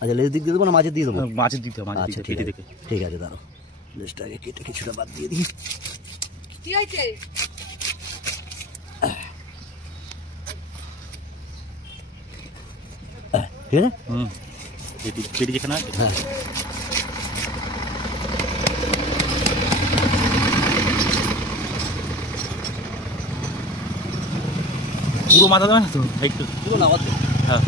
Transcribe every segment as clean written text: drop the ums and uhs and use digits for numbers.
আচ্ছা লেজ দিক দিয়ে দেবো না মাঝে দিয়ে দেবো? মাছের দিতে হবে, আচ্ছা ঠিক আছে, ঠিক আছে, দাঁড়ো লেজটা আগে কেটে কিছুটা বাদ দিয়ে দিই। কি হয়েছে? ঠিক আছে, পেটি যেখানে আছে। হ্যাঁ পুরো মাথা দেবে না তো একটু? পুরো না, অর্ধেক। হ্যাঁ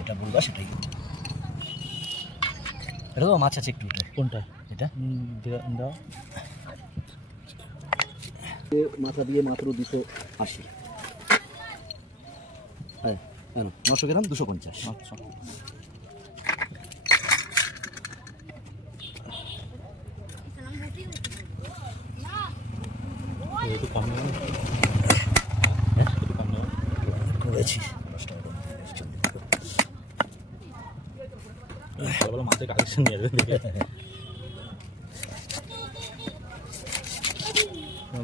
এটা বলবা সেটাই। এটা তো মাছ আছে একটু। কোনটা? এটা দাও। মাথা দিয়ে মাত্র 280। হ্যাঁ 900 গ্রাম 250। আচ্ছা একটু কম নেব, একটু কম নেব করেছি। ভালো মাছের কালেকশন নিয়ে আসবেন দেখে।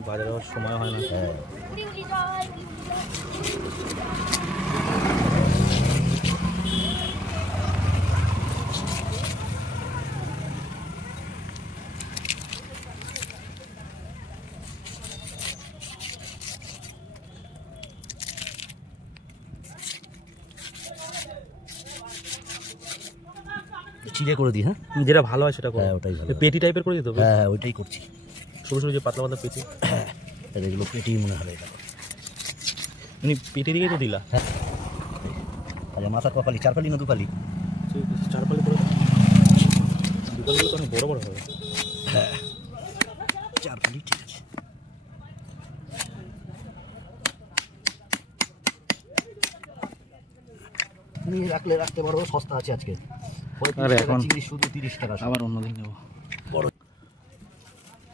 বাজারে আবার সময় হয় না। হ্যাঁ চিড়ে করে দিই। হ্যাঁ যেটা ভালো হয় সেটা করো। হ্যাঁ ওটাই ভালো। পেটি টাইপের করে দিতে হবে। হ্যাঁ ওইটাই করছি। সরু সরু যে পাতলা পাতলা পেটি। হ্যাঁ এগুলো পেটি মনে হবে এটা। মানে পেটি দিকেই তো দিলা। হ্যাঁ আচ্ছা মাথার কপালি 4 ফালি না 2 ফালি? 4 ফালি করে দুপালিগুলো তো অনেক বড় বড় হবে। হ্যাঁ 4 ফালি ঠিক আছে। তুমি রাখতে পারো, সস্তা আছে আজকে। আরে এখন চিংড়ি শুধু 30 টাকা। আবার অন্যদিন নেবো।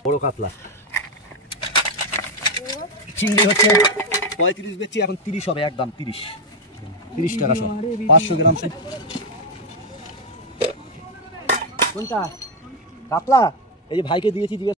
বড় কাতলা চিংড়ি হচ্ছে 35 বেচছি, এখন 30 হবে একদম। 30 টাকা সব। 500 গ্রাম কোনটা কাতলা? এই যে ভাইকে দিয়েছি।